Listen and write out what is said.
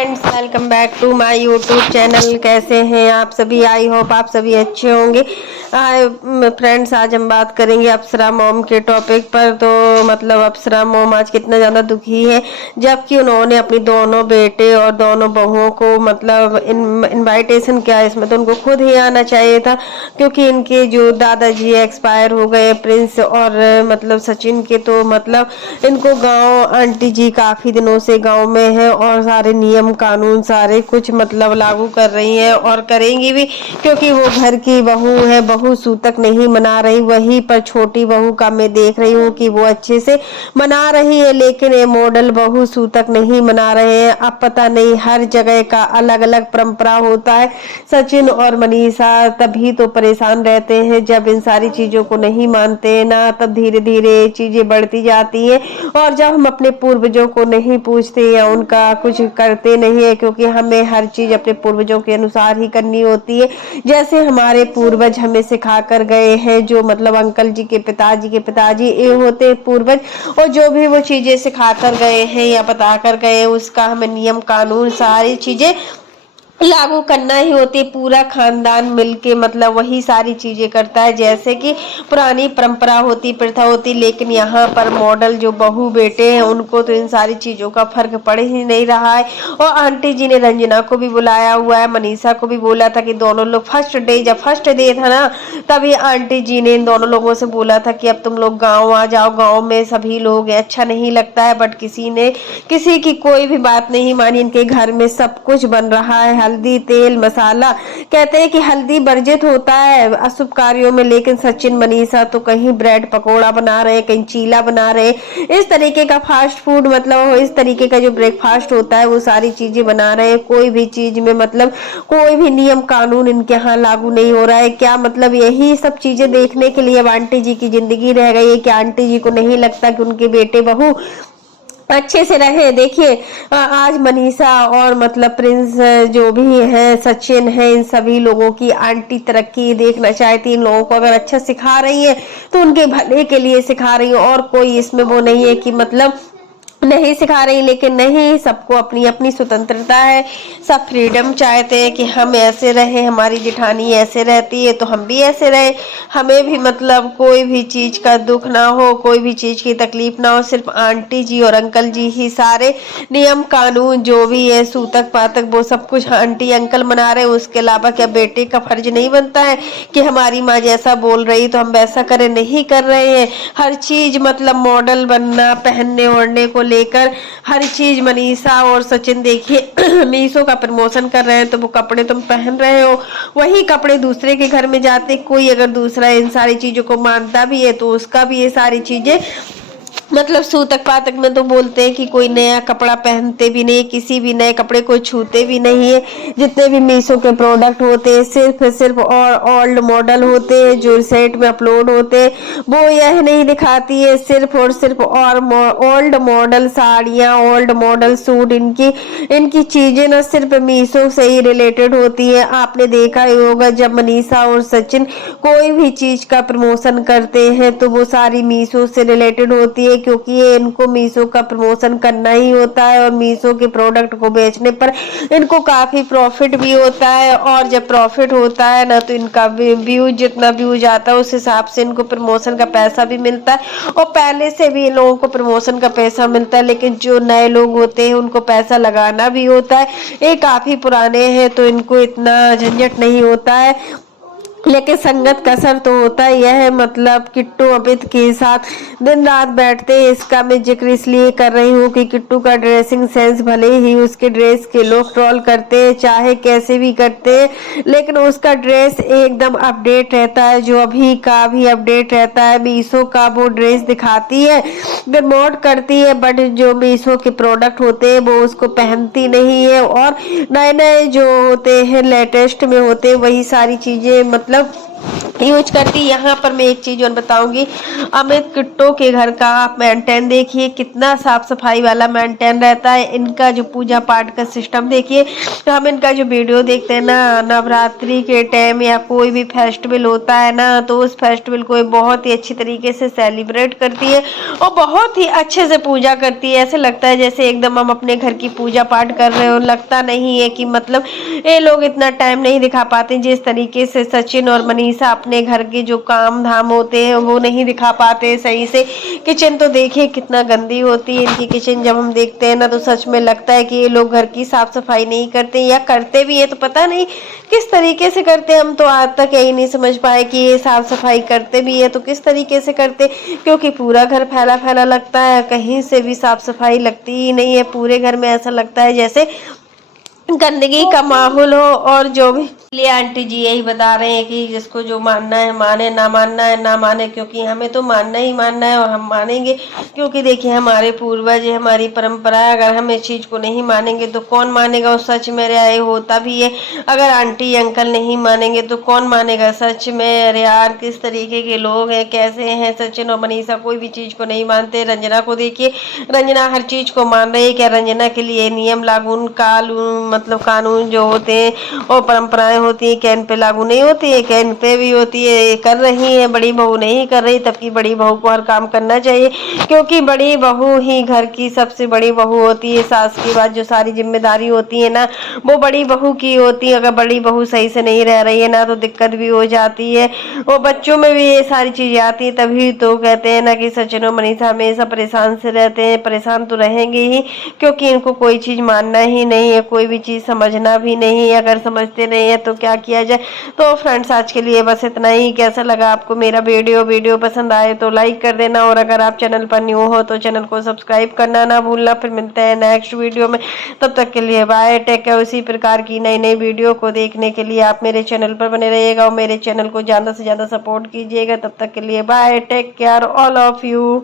Friends, welcome back to my YouTube channel. कैसे हैं आप सभी? आई होप आप सभी अच्छे होंगे। फ्रेंड्स, आज हम बात करेंगे अप्सरा मॉम के टॉपिक पर। तो मतलब अप्सरा मॉम आज कितना ज़्यादा दुखी है, जबकि उन्होंने अपनी दोनों बेटे और दोनों बहुओं को मतलब इनवाइटेशन किया। इसमें तो उनको खुद ही आना चाहिए था, क्योंकि इनके जो दादाजी एक्सपायर हो गए, प्रिंस और मतलब सचिन के, तो मतलब इनको गांव आंटी जी काफ़ी दिनों से गांव में है और सारे नियम कानून सारे कुछ मतलब लागू कर रही है और करेंगी भी, क्योंकि वो घर की बहू है। बहू सूतक नहीं मना रही, वहीं पर छोटी बहू का मैं देख रही हूँ कि वो अच्छे से मना रही है, लेकिन ये मॉडल बहू सूतक नहीं मना रहे हैं। अब पता नहीं, हर जगह का अलग अलग परंपरा होता है। सचिन और मनीषा तभी तो परेशान रहते हैं जब इन सारी चीजों को नहीं मानते ना, तब धीरे धीरे चीजें बढ़ती जाती हैं। और जब हम अपने पूर्वजों को नहीं पूछते या उनका कुछ करते नहीं है, क्योंकि हमें हर चीज अपने पूर्वजों के अनुसार ही करनी होती है, जैसे हमारे पूर्वज हमें सिखा कर गए हैं। जो मतलब अंकल जी के पिताजी ये होते हैं पूर्वज, और जो भी वो चीजें सिखा कर गए हैं या बता कर गए हैं, उसका हमें नियम कानून सारी चीजें लागू करना ही होती है। पूरा खानदान मिलके मतलब वही सारी चीजें करता है, जैसे कि पुरानी परंपरा होती, प्रथा होती। लेकिन यहाँ पर मॉडल जो बहू बेटे हैं, उनको तो इन सारी चीजों का फर्क पड़ ही नहीं रहा है। और आंटी जी ने रंजना को भी बुलाया हुआ है, मनीषा को भी बोला था कि दोनों लोग जब फर्स्ट डे था ना, तभी आंटी जी ने इन दोनों लोगों से बोला था कि अब तुम लोग गाँव आ जाओ, गाँव में सभी लोग अच्छा नहीं लगता है। बट किसी की कोई भी बात नहीं मानी। इनके घर में सब कुछ बन रहा है, हल्दी तेल मसाला। कहते हैं कि हल्दी वर्जित होता है अशुभ कार्यों में, लेकिन सचिन मनीषा तो कहीं ब्रेड पकोड़ा बना रहे, कहीं चीला बना रहे। इस तरीके का फास्ट फूड मतलब इस तरीके का जो ब्रेकफास्ट होता है, वो सारी चीजें बना रहे हैं। कोई भी चीज में मतलब कोई भी नियम कानून इनके यहाँ लागू नहीं हो रहा है। क्या मतलब यही सब चीजें देखने के लिए अब आंटी जी की जिंदगी रह गई है कि आंटी जी को नहीं लगता कि उनके बेटे बहू अच्छे से रहे। देखिए, आज मनीषा और मतलब प्रिंस जो भी है, सचिन है, इन सभी लोगों की आंटी तरक्की देखना चाहती। इन लोगों को अगर अच्छा सिखा रही है तो उनके भले के लिए सिखा रही है, और कोई इसमें वो नहीं है कि मतलब नहीं सिखा रही। लेकिन नहीं, सबको अपनी अपनी स्वतंत्रता है, सब फ्रीडम चाहते हैं कि हम ऐसे रहे, हमारी जिठानी ऐसे रहती है तो हम भी ऐसे रहे। हमें भी मतलब कोई भी चीज का दुख ना हो, कोई भी चीज की तकलीफ ना हो। सिर्फ आंटी जी और अंकल जी ही सारे नियम कानून जो भी है, सूतक पातक, वो सब कुछ आंटी अंकल मना रहे हैं। उसके अलावा क्या बेटे का फर्ज नहीं बनता है कि हमारी माँ जैसा बोल रही तो हम वैसा करें? नहीं कर रहे हैं। हर चीज मतलब मॉडल बनना, पहनने ओढ़ने को लेकर हर चीज। मनीषा और सचिन देखिए मीशो का प्रमोशन कर रहे हैं, तो वो कपड़े तुम पहन रहे हो, वही कपड़े दूसरे के घर में जाते। कोई अगर दूसरा इन सारी चीजों को मानता भी है तो उसका भी ये सारी चीजें मतलब सूतक पातक में तो बोलते हैं कि कोई नया कपड़ा पहनते भी नहीं, किसी भी नए कपड़े को छूते भी नहीं है। जितने भी मीशो के प्रोडक्ट होते हैं सिर्फ और ओल्ड मॉडल होते हैं, जो सेट में अपलोड होते हैं। वो यह नहीं दिखाती है सिर्फ और सिर्फ और ओल्ड मॉडल साड़ियाँ, ओल्ड मॉडल सूट। इनकी चीजें ना सिर्फ मीशो से ही रिलेटेड होती है। आपने देखा ही होगा, जब मनीषा और सचिन कोई भी चीज का प्रमोशन करते हैं तो वो सारी मीशो से रिलेटेड होती है, क्योंकि ये इनको मीशो का प्रमोशन करना ही होता है। और मीशो के प्रोडक्ट को बेचने पर इनको काफी प्रॉफिट भी होता है, और जब प्रॉफिट होता है ना, तो इनका व्यूज, जितना व्यूज आता है उस हिसाब से इनको प्रमोशन का पैसा भी मिलता है। और पहले से भी इन लोगों को प्रमोशन का पैसा मिलता है, लेकिन जो नए लोग होते हैं उनको पैसा लगाना भी होता है। ये काफी पुराने हैं तो इनको इतना झंझट नहीं होता है, लेकिन संगत का असर तो होता ही है। मतलब किट्टू अमित के साथ दिन रात बैठते हैं। इसका मैं जिक्र इसलिए कर रही हूँ कि किट्टू का ड्रेसिंग सेंस, भले ही उसके ड्रेस के लोग ट्रोल करते हैं, चाहे कैसे भी करते हैं, लेकिन उसका ड्रेस एकदम अपडेट रहता है, जो अभी का भी अपडेट रहता है। मीशो का वो ड्रेस दिखाती है, प्रमोट करती है, बट जो मीशो के प्रोडक्ट होते हैं वो उसको पहनती नहीं है। और नए नए जो होते हैं लेटेस्ट में होते हैं, वही सारी चीजें मतलब यूज करती। यहाँ पर मैं एक चीज और बताऊंगी, अमित किट्टो के घर का आप मेंटेन देखिए, कितना साफ सफाई वाला मेंटेन रहता है। इनका जो पूजा पाठ का सिस्टम देखिए, तो हम इनका जो वीडियो देखते हैं ना, नवरात्रि के टाइम या कोई भी फेस्टिवल होता है ना, तो उस फेस्टिवल को ये बहुत ही अच्छी तरीके से सेलिब्रेट करती है और बहुत ही अच्छे से पूजा करती है। ऐसे लगता है जैसे एकदम हम अपने घर की पूजा पाठ कर रहे हो। लगता नहीं है कि मतलब ये लोग इतना टाइम नहीं दिखा पाते जिस तरीके से सचिन और मनीषा अपने घर के जो काम धाम होते हैं वो नहीं दिखा पाते सही से। किचन तो देखिए कितना गंदी होती है इनकी किचन, जब हम देखते हैं ना तो सच में लगता है कि ये लोग घर की साफ सफाई नहीं करते, या करते भी है तो पता नहीं किस तरीके से करते। हम तो आज तक यही नहीं समझ पाए कि ये साफ सफाई करते भी है तो किस तरीके से करते, क्योंकि पूरा घर फैला फैला लगता है, कहीं से भी साफ सफाई लगती ही नहीं है। पूरे घर में ऐसा लगता है जैसे गंदगी का माहौल हो। और जो भी लिए आंटी जी यही बता रहे हैं कि जिसको जो मानना है माने, ना मानना है ना माने, क्योंकि हमें तो मानना ही मानना है और हम मानेंगे। क्योंकि देखिए हमारे पूर्वज, हमारी परंपरा है, अगर हम इस चीज को नहीं मानेंगे तो कौन मानेगा। और सच मेरे आए होता भी है, अगर आंटी अंकल नहीं मानेंगे तो कौन मानेगा। सच में अरे यार किस तरीके के लोग हैं, कैसे हैं। सचिन और मनीषा कोई भी चीज को नहीं मानते। रंजना को देखिए, रंजना हर चीज को मान रही है। क्या रंजना के लिए नियम लागू मतलब कानून जो होते हैं और परंपराएं होती है, क्या इन पे लागू नहीं होती है? क्या इन पे भी होती है? कर रही है। बड़ी बहू नहीं कर रही, तब की बड़ी बहू को हर काम करना चाहिए, क्योंकि बड़ी बहू ही घर की सबसे बड़ी बहू होती है। सास की बात जो सारी जिम्मेदारी होती है ना, वो बड़ी बहू की होती है। अगर बड़ी बहू सही से नहीं रह रही है ना तो दिक्कत भी हो जाती है, वो बच्चों में भी ये सारी चीजें आती है। तभी तो कहते हैं ना कि सचिन और मनीषा हमेशा परेशान से रहते हैं। परेशान तो रहेंगे ही, क्योंकि इनको कोई चीज मानना ही नहीं है, कोई भी चीज समझना भी नहीं है। अगर समझते नहीं है तो क्या किया जाए। तो फ्रेंड्स आज के लिए बस इतना ही। कैसा लगा आपको मेरा वीडियो पसंद आए तो लाइक कर देना, और अगर आप चैनल पर न्यू हो तो चैनल को सब्सक्राइब करना ना भूलना। फिर मिलते हैं नेक्स्ट वीडियो में, तब तक के लिए बाय, टेक केयर। उसी प्रकार की नई नई वीडियो को देखने के लिए आप मेरे चैनल पर बने रहिएगा और मेरे चैनल को ज्यादा से ज्यादा सपोर्ट कीजिएगा। तब तक के लिए bye, take care all of you.